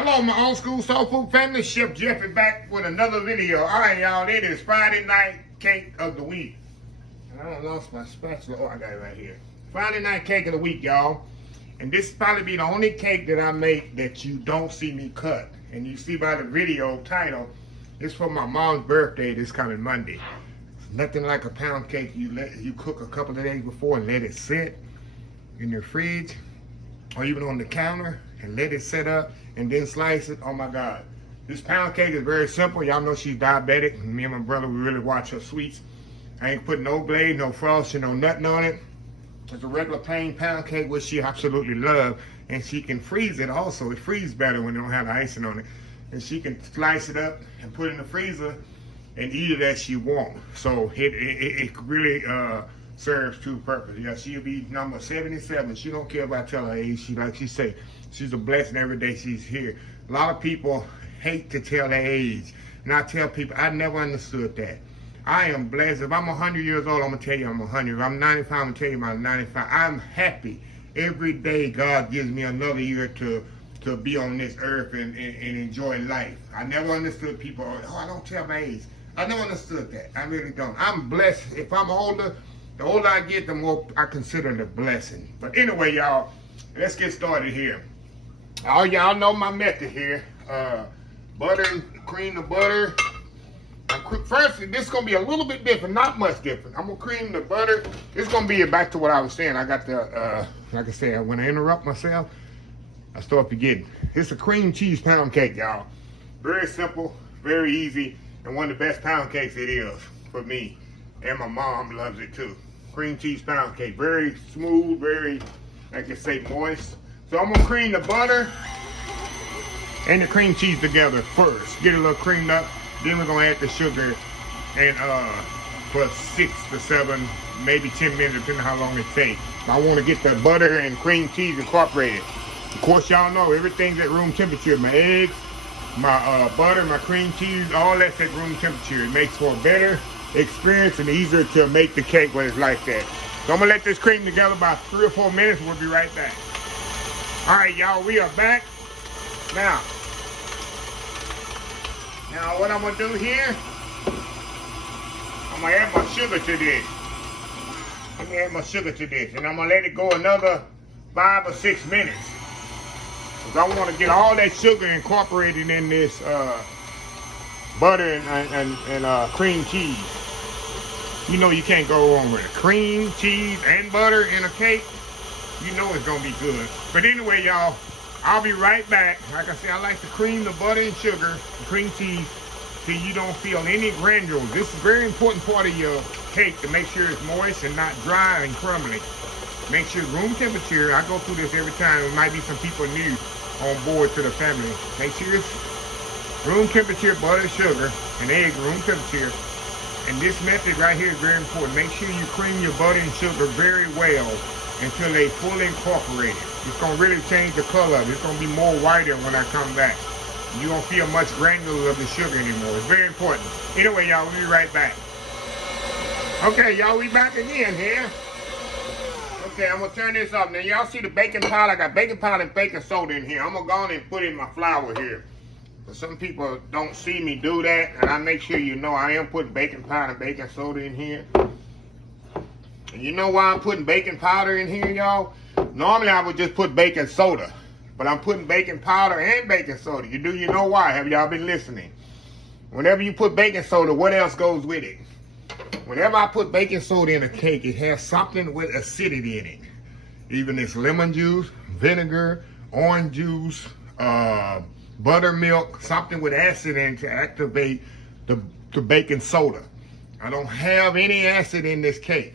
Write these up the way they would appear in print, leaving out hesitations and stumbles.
Hello, my old school soul food family. Chef Jeffy back with another video. All right, y'all. It is Friday night cake of the week. And I lost my spatula. Oh, I got it right here. Friday night cake of the week, y'all. And this probably be the only cake that I make that you don't see me cut. And you see by the video title, it's for my mom's birthday this coming Monday. Nothing like a pound cake you cook a couple of days before and let it sit in your fridge or even on the counter and let it set up and then slice it. Oh my God. This pound cake is very simple. Y'all know she's diabetic. Me and my brother, we really watch her sweets. I ain't put no blade, no frosting, no nothing on it. It's a regular plain pound cake, which she absolutely loves. And she can freeze it also. It freezes better when it don't have the icing on it. And she can slice it up and put it in the freezer and eat it as she wants. So it really serves two purposes. Yeah, she'll be number 77. She don't care about telling her age. She, like she say, she's a blessing every day she's here. A lot of people hate to tell their age. And I tell people, I never understood that. I am blessed. If I'm 100 years old, I'm going to tell you I'm 100. If I'm 95, I'm going to tell you I'm 95. I'm happy. Every day God gives me another year to be on this earth and enjoy life. I never understood people, oh, I don't tell my age. I never understood that. I really don't. I'm blessed. If I'm older, the older I get, the more I consider it a blessing. But anyway, y'all, let's get started here. All y'all know my method here. Butter, cream the butter. First, this is going to be a little bit different, not much different. I'm going to cream the butter. It's going to be back to what I was saying. I got the, like I said, when I interrupt myself, I start forgetting. It's a cream cheese pound cake, y'all. Very simple, very easy, and one of the best pound cakes it is for me. And my mom loves it too. Cream cheese pound cake. Very smooth, very, like I say, moist. So I'm going to cream the butter and the cream cheese together first. Get it a little creamed up. Then we're going to add the sugar and for 6 to 7, maybe 10 minutes, depending on how long it takes. I want to get the butter and cream cheese incorporated. Of course, y'all know everything's at room temperature. My eggs, my butter, my cream cheese, all that's at room temperature. It makes for a better experience and easier to make the cake when it's like that. So I'm going to let this cream together about 3 or 4 minutes. We'll be right back. All right, y'all, we are back. Now, what I'm going to do here, I'm going to add my sugar to this. Let me add my sugar to this. And I'm going to let it go another 5 or 6 minutes. Because I want to get all that sugar incorporated in this butter and cream cheese. You know you can't go wrong with it. Cream, cheese, and butter in a cake. You know it's going to be good. But anyway, y'all, I'll be right back. Like I said, I like to cream the butter and sugar, the cream cheese, so you don't feel any granules. This is a very important part of your cake to make sure it's moist and not dry and crumbly. Make sure room temperature. I go through this every time. There might be some people new on board to the family. Make sure it's room temperature, butter, sugar, and egg, room temperature. And this method right here is very important. Make sure you cream your butter and sugar very well until they fully incorporate it. It's going to really change the color. It's going to be more whiter when I come back. You won't feel much granules of the sugar anymore. It's very important. Anyway, y'all, we'll be right back. Okay, y'all, we back again here. Okay, I'm going to turn this off. Now, y'all see the baking powder? I got baking powder and baking soda in here. I'm going to go on and put in my flour here. But some people don't see me do that, and I make sure you know I am putting baking powder and baking soda in here. And you know why I'm putting baking powder in here, y'all? Normally, I would just put baking soda. But I'm putting baking powder and baking soda. You know why? Have y'all been listening? Whenever you put baking soda, what else goes with it? Whenever I put baking soda in a cake, it has something with acidity in it. Even it's lemon juice, vinegar, orange juice, buttermilk, something with acid in it to activate the baking soda. I don't have any acid in this cake.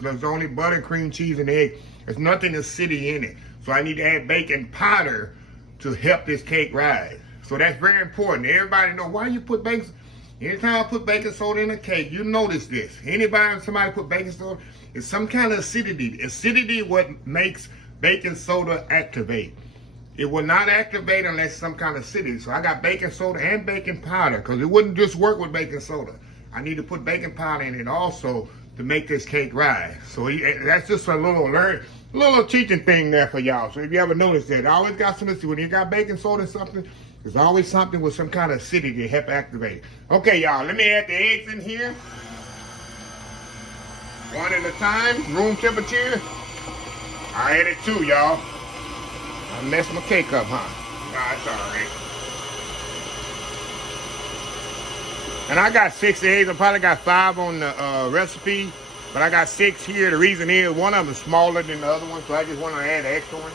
There's only butter, cream cheese, and egg. There's nothing acidic in it. So I need to add baking powder to help this cake rise. So that's very important. Everybody know why you put baking. Anytime I put baking soda in a cake, you notice this. Somebody put baking soda, it's some kind of acidity. Acidity what makes baking soda activate. It will not activate unless some kind of acidity. So I got baking soda and baking powder because it wouldn't just work with baking soda. I need to put baking powder in it also to make this cake rise. So that's just a little little teaching thing there for y'all. So if you ever notice that, I always got something to see. When you got baking soda or something, there's always something with some kind of acidity to help activate. Okay, y'all, let me add the eggs in here. One at a time, room temperature. I added 2, y'all. I messed my cake up, huh? Nah, it's all right. And I got 6 eggs. I probably got 5 on the recipe, but I got 6 here. The reason is one of them is smaller than the other one, so I just want to add an extra one.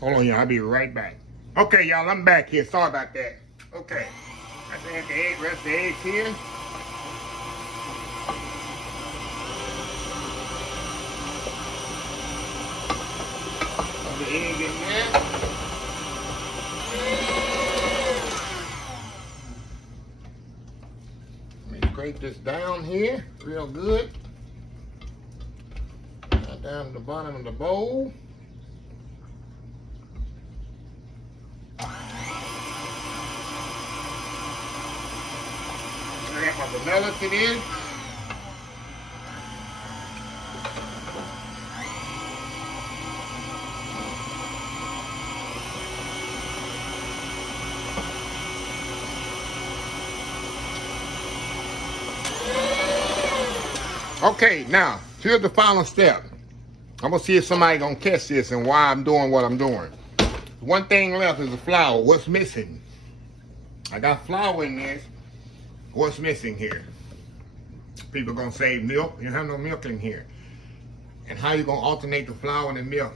Hold on, y'all. I'll be right back. Okay, y'all. I'm back here. Sorry about that. Okay. I add the rest of the eggs here. Put the egg in there. Let me scrape this down here real good. Down to the bottom of the bowl. Add my vanilla to this. Okay, now here's the final step. I'm gonna see if somebody gonna catch this and why I'm doing what I'm doing. One thing left is the flour. What's missing? I got flour in this. What's missing here? People gonna say milk. You don't have no milk in here. And how you gonna alternate the flour and the milk?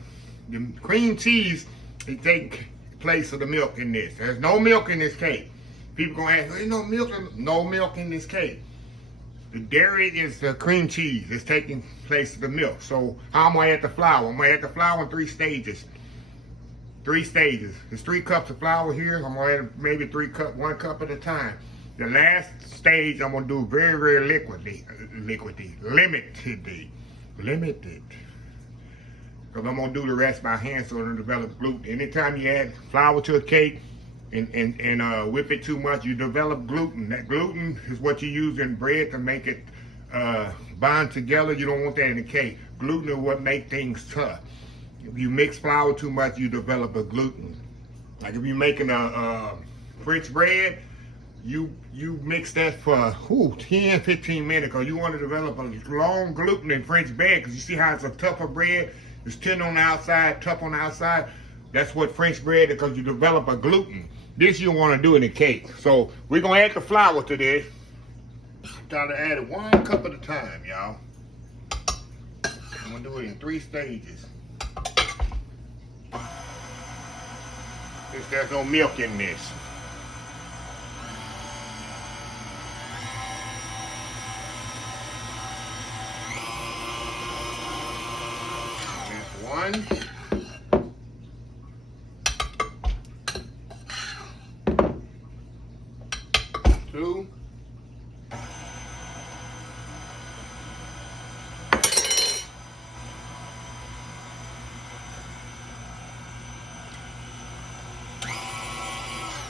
The cream cheese, it take place of the milk in this. There's no milk in this cake. People gonna ask, there's no milk in this cake. The dairy is the cream cheese. It's taking place of the milk. So how am I gonna add the flour? I'm gonna add the flour in 3 stages. 3 stages. There's 3 cups of flour here. I'm gonna add maybe 1 cup at a time. The last stage I'm gonna do very, very limited. Because I'm gonna do the rest by hand so it'll develop gluten. Anytime you add flour to a cake and whip it too much, you develop gluten. That gluten is what you use in bread to make it bond together. You don't want that in the cake. Gluten is what makes things tough. If you mix flour too much, you develop a gluten. Like if you're making a French bread, you mix that for 10, 15 minutes because you want to develop a long gluten in French bread because you see how it's a tougher bread. It's tender on the outside, tough on the outside. That's what French bread is because you develop a gluten. This you want to do in the cake. So we're going to add the flour to this. Try to add it 1 cup at a time, y'all. I'm going to do it in 3 stages. There's no milk in this. That's 1. 2. 3.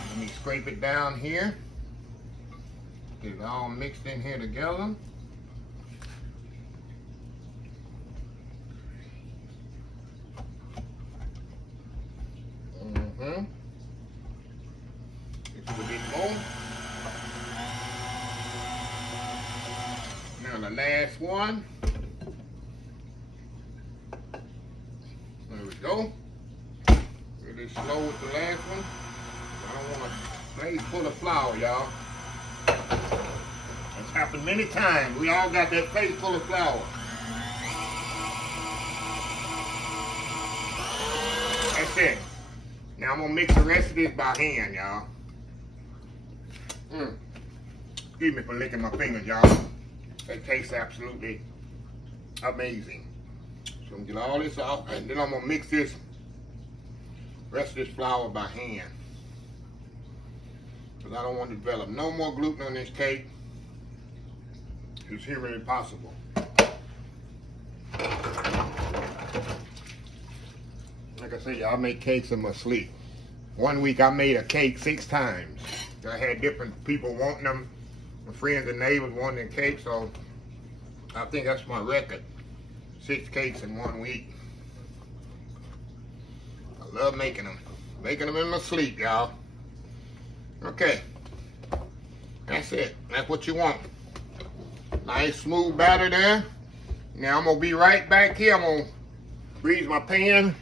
Let me scrape it down here. Get it all mixed in here together. Just a bit more. Now the last one. There we go. Really slow with the last one. I don't want a plate full of flour, y'all. It's happened many times. We all got that plate full of flour. That's it. Now I'm gonna mix the rest of this by hand, y'all. Excuse me for licking my fingers, y'all. That tastes absolutely amazing. So I'm gonna get all this off, and then I'm gonna mix this rest of this flour by hand. Because I don't want to develop no more gluten on this cake. It's humanly possible. Like I said, y'all make cakes in my sleep. One week I made a cake 6 times. I had different people wanting them. My friends and neighbors wanting the cake, so I think that's my record. 6 cakes in 1 week. I love making them. Making them in my sleep, y'all. Okay. That's it. That's what you want. Nice smooth batter there. Now I'm gonna be right back here. I'm gonna grease my pan,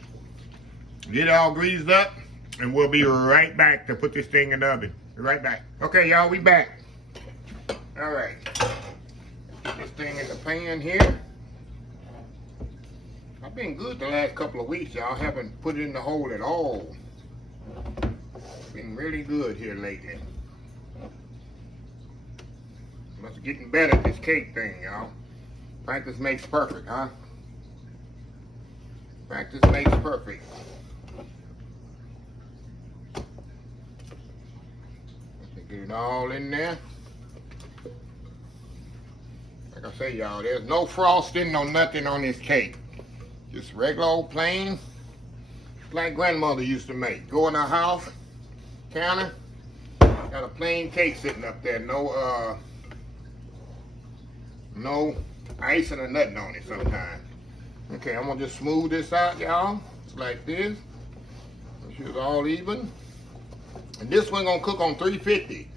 get it all greased up, and we'll be right back to put this thing in the oven. Be right back. Okay, y'all, we back. All right. Put this thing in the pan here. I've been good the last couple of weeks, y'all. Haven't put it in the hole at all. Been really good here lately. Must be getting better at this cake thing, y'all. Practice makes perfect, huh? Practice makes perfect. Get it all in there. Like I say, y'all, there's no frosting, no nothing on this cake. Just regular old plain, like grandmother used to make. Go in her house, counter, got a plain cake sitting up there. No icing or nothing on it sometimes. Okay, I'm gonna just smooth this out, y'all. It's like this. Make sure it's all even. And this one gonna cook on 350.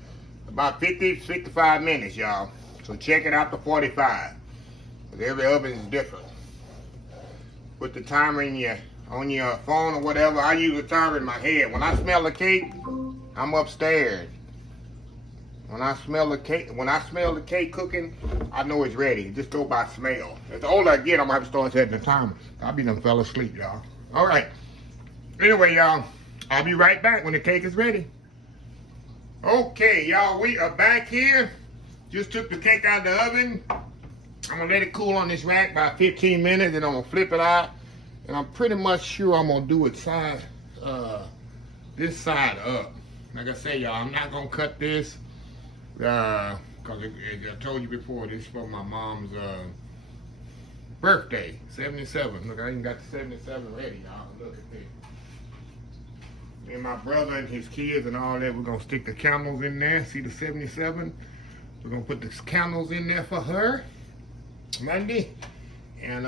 About 50, 55 minutes, y'all. So check it out to 45. Because every oven is different. Put the timer in on your phone or whatever. I use a timer in my head. When I smell the cake, I'm upstairs. When I smell the cake cooking, I know it's ready. Just go by smell. As the older I get, I'm gonna have to start setting the timer. I'll be done fell asleep, y'all. All right. Anyway, y'all, I'll be right back when the cake is ready. Okay, y'all, we are back here. Just took the cake out of the oven. I'm gonna let it cool on this rack about 15 minutes, and I'm gonna flip it out. And I'm pretty much sure I'm gonna do it this side up. Like I say, y'all, I'm not gonna cut this. Because I told you before, this is for my mom's birthday, 77. Look, I even got the 77 ready, y'all. Look at this. Me and my brother and his kids and all that, we're going to stick the candles in there. See the 77? We're going to put the candles in there for her Monday. And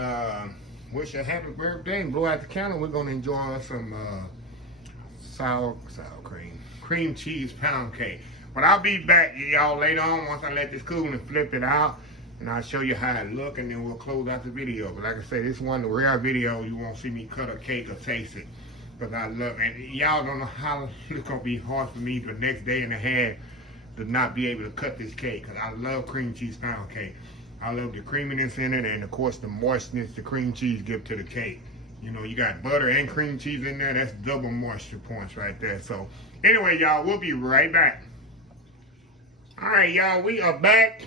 wish her a happy birthday and blow out the candle. We're going to enjoy some cream cheese pound cake. But I'll be back, y'all, later on once I let this cool and flip it out. And I'll show you how it look, and then we'll close out the video. But like I said, this is one of the rare videos you won't see me cut a cake or taste it. Because I love it. And y'all don't know how it's going to be hard for me the next day and a half to not be able to cut this cake. Because I love cream cheese pound cake. I love the creaminess in it, and of course the moistness the cream cheese gives to the cake. You know, you got butter and cream cheese in there. That's double moisture points right there. So anyway, y'all, we'll be right back. All right, y'all, we are back.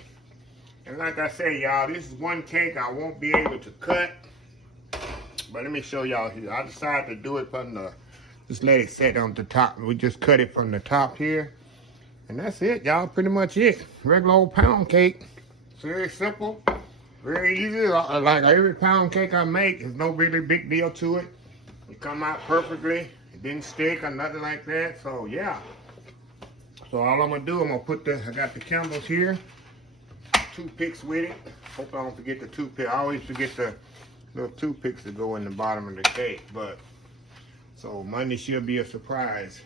And like I say, y'all, this is one cake I won't be able to cut. But let me show y'all here. I decided to do it from just let it set on the top. We just cut it from the top here. And that's it, y'all, pretty much it. Regular old pound cake. It's very simple, very easy. Like every pound cake I make, there's no really big deal to it. It come out perfectly. It didn't stick or nothing like that, so yeah. So all I'm gonna do, I got the candles here, toothpicks with it. Hope I don't forget the toothpick. I always forget the little toothpicks that go in the bottom of the cake. But so Monday she'll be a surprise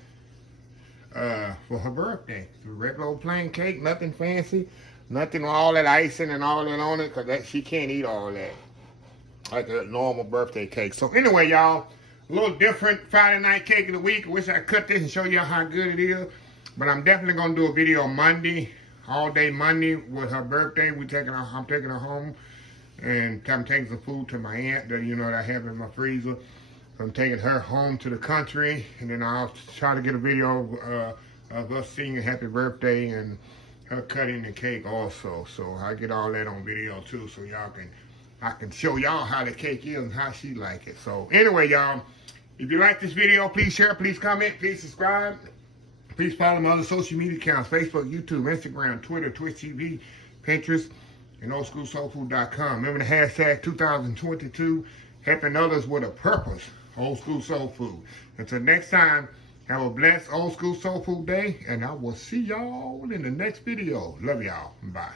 for her birthday. It's a regular old plain cake, nothing fancy, nothing with all that icing and all that on it, because she can't eat all that like a normal birthday cake. So anyway, y'all, a little different Friday night cake of the week. I wish I could cut this and show you how good it is. But I'm definitely gonna do a video Monday, all day Monday with her birthday. I'm taking her home, and I'm taking some food to my aunt that that I have in my freezer. I'm taking her home to the country, and then I'll try to get a video of us singing happy birthday and her cutting the cake also. So I get all that on video too, so I can show y'all how the cake is and how she like it. So anyway, y'all, if you like this video, please share, please comment, please subscribe. Please follow my other social media accounts, Facebook, YouTube, Instagram, Twitter, Twitch TV, Pinterest, and oldschoolsoulfood.com. Remember the hashtag 2022, helping others with a purpose. Old School Soul Food. Until next time, have a blessed Old School Soul Food day, and I will see y'all in the next video. Love y'all. Bye.